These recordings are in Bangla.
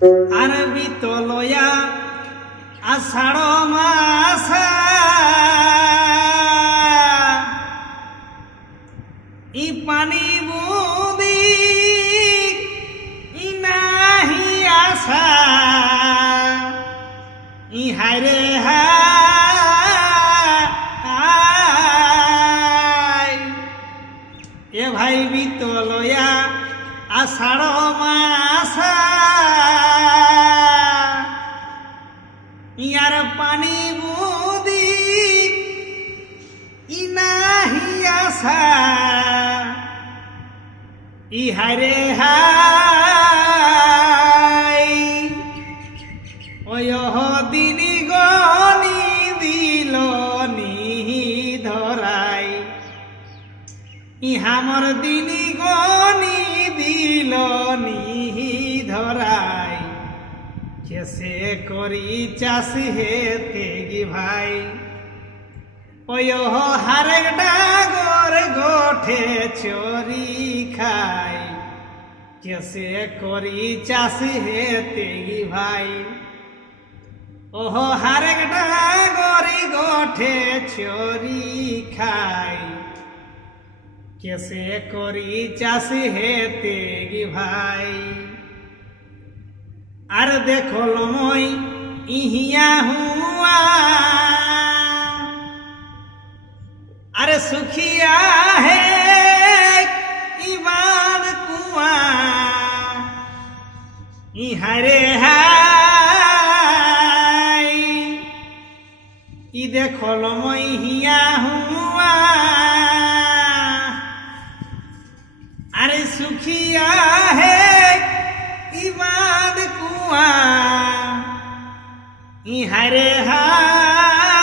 আর বিতলয়া আষাঢ় মাসা। ই পানি বুদি নাহি আশা। ই হায়রে হায়। এ ভাই বিতলয়া আষাঢ় মাসা। ইয়ার পানি বুদি, ইনাহি আশা। ইহারে হাই ওয়হ দিনি গনি দিল নিহি ধরাই। ইহামর দিনি গনি দিল নিহি ধরাই। কেসে করি চাষ হেতে গি ভাই। ওয়ো হারেক ডাগর গোঠে চরি খাই। কেসে করি চাষ হেতে গি ভাই। ওহ হারেক ডাগরি গোঠে চরি খাই। কেসে করি চাষ হেতে গি ভাই। আর দেখো লমই ইহিয়া হুয়া। আরে সুখিয়া হে ইবান কুয়া। ইহারে হাই। ই দেখো লমই হিয়া হুয়া ইহারে হাই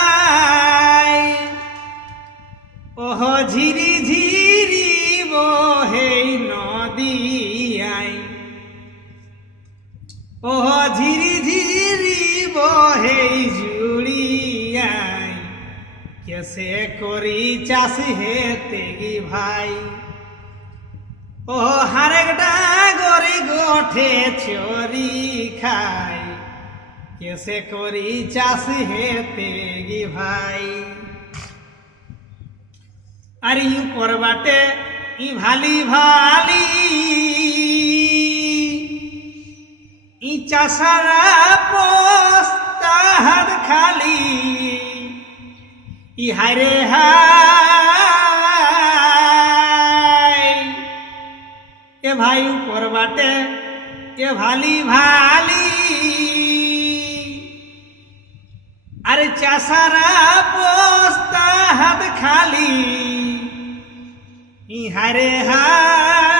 ওহ ঝিরি ঝিরি বহে নদী আই। ওহ ঝিরি ঝিরি বহে জুড়িয়াই কেসে করি চাষ হেতে গি ভাই। ও হারেক ডাগরি গোঠে চরি খাই। কেসে করি চাষ হেতে গি ভাই। আর ইউ করবাটে ই ভালি ভালি। ই চাষারা পোস্তাহার খালি। ই হায়রে হায়। এ ভাই উপর বাটে এ ভালি ভালি। আরে চাষারা পোস্তা হাত খালি। ইহারে হাই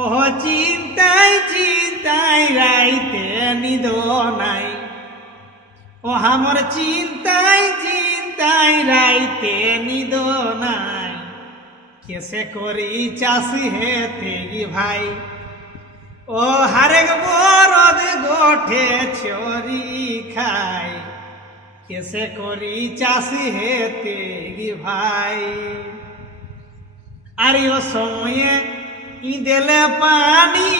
ওহ চিন্তাই চিন্তাই রাইতে নিদ নাই। ও আমার চিন্তাই চিন্তাই রাইতে নিদ নাই। কেসে করি চাষি হেতে গি ভাই। ও হারেক বরদ গোঠে চরি খাই। কেসে করি চাষি হেতে গি ভাই। আর ও সময়ে ই দেলে পানি।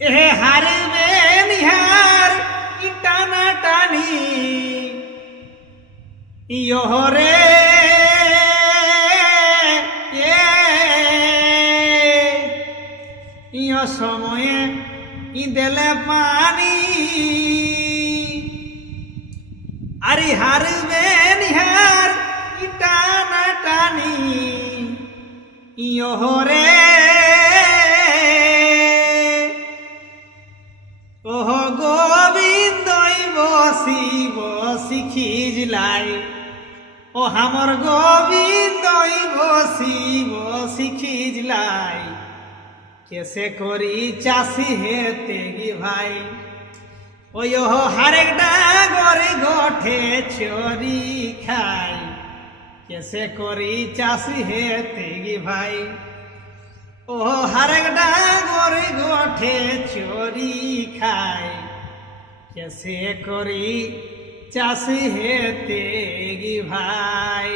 এ হারবে নিহার ই টানা। টানি ইহরে ইয় সময়ে ই দেলে পানি। আরে হারবে নিহার ই টানা। ইহরে ওহ গোবিন্দই বসি বসি খিজলাই ও আমার গোবিন্দই বসি বসি খিজলাই কেসে করি চাষি হেতে গি ভাই। ওই হারেক ডাগরে গোঠে চরি খাই। কেসে করি চাষি হেতে গি ভাই। ও হারেক ডাগরে গোঠে চরি খাই। কেসে করি চাষি হেতে গি ভাই।